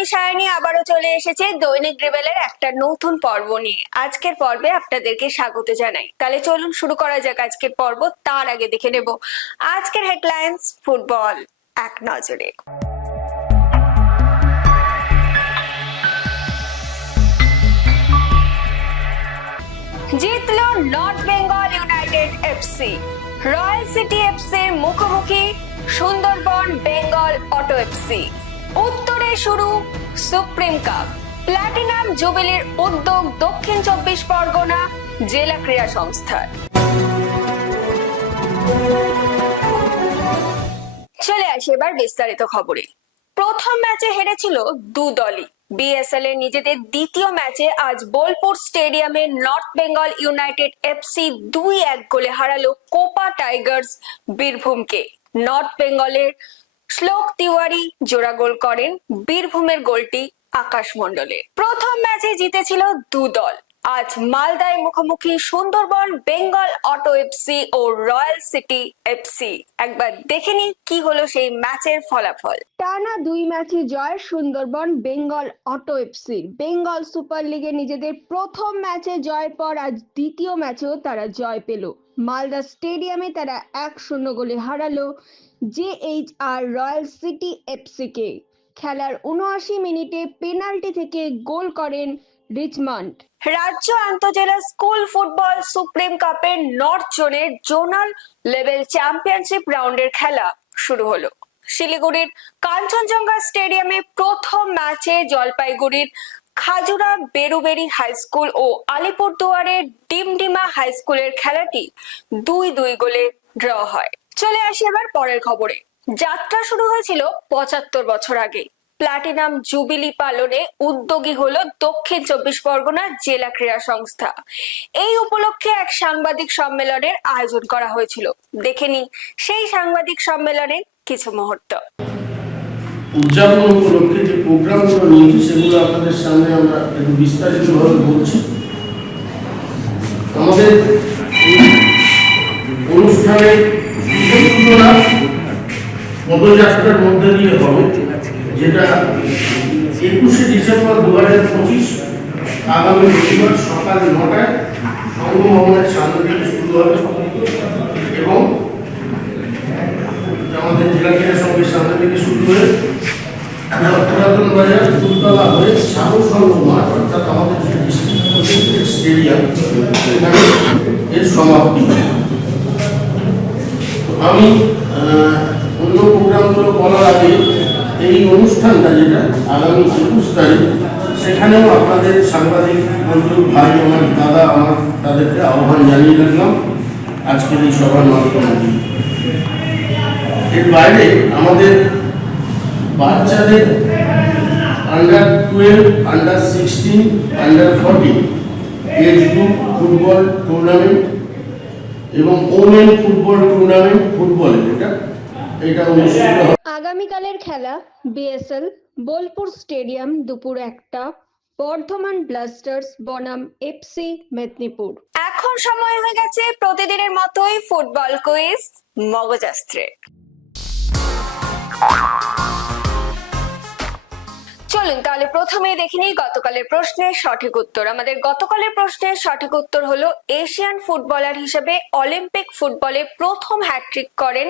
আমি সায়নী আবারও চলে এসেছি দৈনিক রিবেলের একটা নতুন পর্ব নিয়ে। আজকের পর্বে আপনাদেরকে স্বাগত জানাই। তাহলে চলুন শুরু করা যাক আজকের পর্ব। তার আগে দেখে নেব আজকের হেডলাইন্স ফুটবল এক নজরে। জিতল North Bengal United FC. Royal City এফসির মুখোমুখি সুন্দরবন বেঙ্গল অটো এফসি। উত্তরে শুরু সুপ্রিম কাপ। প্লাটিনাম জুবিলির উদ্যোগ দক্ষিণ 24 পরগনা জেলা ক্রীড়া সংস্থার। চলে আসি এবার বিস্তারিত খবরে। প্রথম ম্যাচে হেরেছিল দু দলই। বিএসএল এর নিজেদের দ্বিতীয় ম্যাচে আজ বোলপুর স্টেডিয়ামে নর্থ বেঙ্গল ইউনাইটেড এফসি 2-1 গোলে হারালো কোপা টাইগার্স বীরভূমকে। নর্থ বেঙ্গলের শ্লোক তিওয়ারি জোড়া গোল করেন, বীরভূমের গোলটি আকাশ মণ্ডলের। প্রথম ম্যাচে জিতেছিল দু দল। আজ মালদায় মুখোমুখি সুন্দরবন বেঙ্গল অটো এফসি ও রয়্যাল সিটি এফসি। একবার দেখে নিই কি হলো সেই ম্যাচের ফলাফল। টানা 2 ম্যাচে জয় Sundarban Bengal Auto FC. Bengal super লিগে নিজেদের প্রথম ম্যাচে জয়ের পর আজ দ্বিতীয় ম্যাচেও তারা জয় পেল। মালদা স্টেডিয়ামে তারা 1-0 গোলে হারালো জেএইচআর রয়্যাল সিটি এফসি কে। খেলার 79 মিনিটে পেনাল্টি থেকে গোল করেন রিচমন্ড। রাজ্য আন্তজেলা স্কুল ফুটবল সুপ্রিম কাপের নর্থ জোনের জোনাল লেভেল চ্যাম্পিয়নশিপ রাউন্ডের খেলা শুরু হলো। শিলিগুড়ির কাঞ্চনজঙ্ঘা স্টেডিয়ামে প্রথম ম্যাচে জলপাইগুড়ির খাজুরা বেরুবেরি হাই স্কুল ও আলিপুরদুয়ারের ডিমডিমা হাই স্কুলের খেলাটি 2-2 গোলে ড্র হয়। চলে আসি এবার পরের খবরে। যাত্রা শুরু হয়েছিল 75 বছর আগে। প্লাটিনাম জুবিলি পালনে উদ্যোগী হলো দক্ষিণ 24 পরগনা জেলা ক্রীড়া সংস্থা। এই উপলক্ষে এক সাংবাদিক সম্মেলনের আয়োজন করা হয়েছিল। দেখে নি সেই সাংবাদিক সম্মেলনের কিছু মুহূর্ত। উদযাপন উপলক্ষে যে প্রোগ্রামগুলো নিয়েছি সেগুলো আপনাদের সামনে আমরা একটু বিস্তারিতভাবে বলছি। আমাদের অনুষ্ঠানের সূচনা পদযাত্রার মধ্যে দিয়ে হবে, যেটা 21শে ডিসেম্বর 2025 আগামী রবিবার সকাল 9টায় সংঘভবনের সামনে থেকে শুরু হবে এবং আমাদের জেলা ক্রীড়া সমিতির সামনে থেকে শুরু হয়ে পুরাতন বাজার ফুলতলা হয়ে সাগর সংঘ মাঠ অর্থাৎ আমাদের যে ডিস্ট্রিক্ট স্টেডিয়াম এখানে এর সমাপ্তি। আমি অন্য প্রোগ্রামগুলো বলার আগে এই অনুষ্ঠানটা যেটা আগামী 21 তারিখ, সেখানেও আপনাদের সাংবাদিক বন্ধু ভাই আমার দাদা আমার তাদেরকে আহ্বান জানিয়ে রাখলাম আজকের এই সভার মাধ্যমে। এর বাইরে আমাদের বাচ্চাদের under 12, under 16, under 14 age group football tournament এবং ওমেন ফুটবল টুর্নামেন্ট ফুটবলের এটা অনুষ্ঠিত হবে। আগামীকালের খেলা বিএসএল বোলপুর স্টেডিয়াম দুপুর 1টা, বর্ধমান ব্লাস্টার্স বনাম এফসি মেদিনীপুর। এখন সময় হয়ে গেছে প্রতিদিনের মতোই ফুটবল কুইজ মগজাস্ত্রে। চলুন তাহলে প্রথমেই দেখে নিই গতকালের প্রশ্নের সঠিক উত্তর। আমাদের গতকালের প্রশ্নের সঠিক উত্তর হলো এশিয়ান ফুটবলার হিসেবে অলিম্পিক ফুটবলে প্রথম হ্যাট্রিক করেন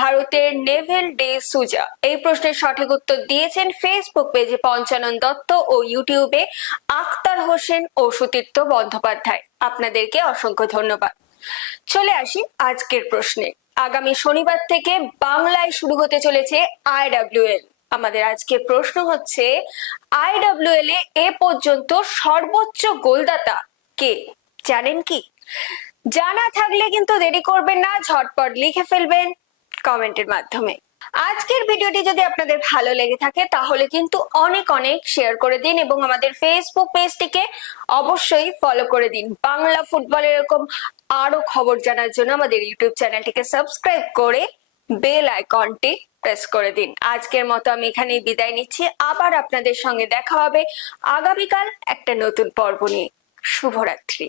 ভারতের নেভেল ডে সুজা। এই প্রশ্নের সঠিক উত্তর দিয়েছেন ফেসবুক পেজে পঞ্চানন দত্ত ও ইউটিউবে আখতার হোসেন ও সুতীর্থ বন্দ্যোপাধ্যায়। আপনাদেরকে অসংখ্য ধন্যবাদ। চলে আসি আজকের প্রশ্নে। আগামী শনিবার থেকে বাংলায় শুরু হতে চলেছে IWL। আমাদের আজকের প্রশ্ন হচ্ছে IWL এ পর্যন্ত সর্বোচ্চ গোলদাতা কে? জানেন কি? জানা থাকলে কিন্তু দেরি করবেন না, ঝটপট লিখে ফেলবেন কমেন্টের মাধ্যমে। আজকের ভিডিওটি যদি আপনাদের ভালো লেগে থাকে তাহলে কিন্তু অনেক অনেক শেয়ার করে দিন এবং আমাদের ফেসবুক পেজটিকে অবশ্যই ফলো করে দিন। বাংলা ফুটবলের এরকম আরো খবর জানার জন্য আমাদের ইউটিউব চ্যানেলটিকে সাবস্ক্রাইব করে বেল আইকনটি প্রেস করে দিন। আজকের মতো আমি এখানেই বিদায় নিচ্ছি। আবার আপনাদের সঙ্গে দেখা হবে আগামীকাল একটা নতুন পর্ব নিয়ে। শুভরাত্রি।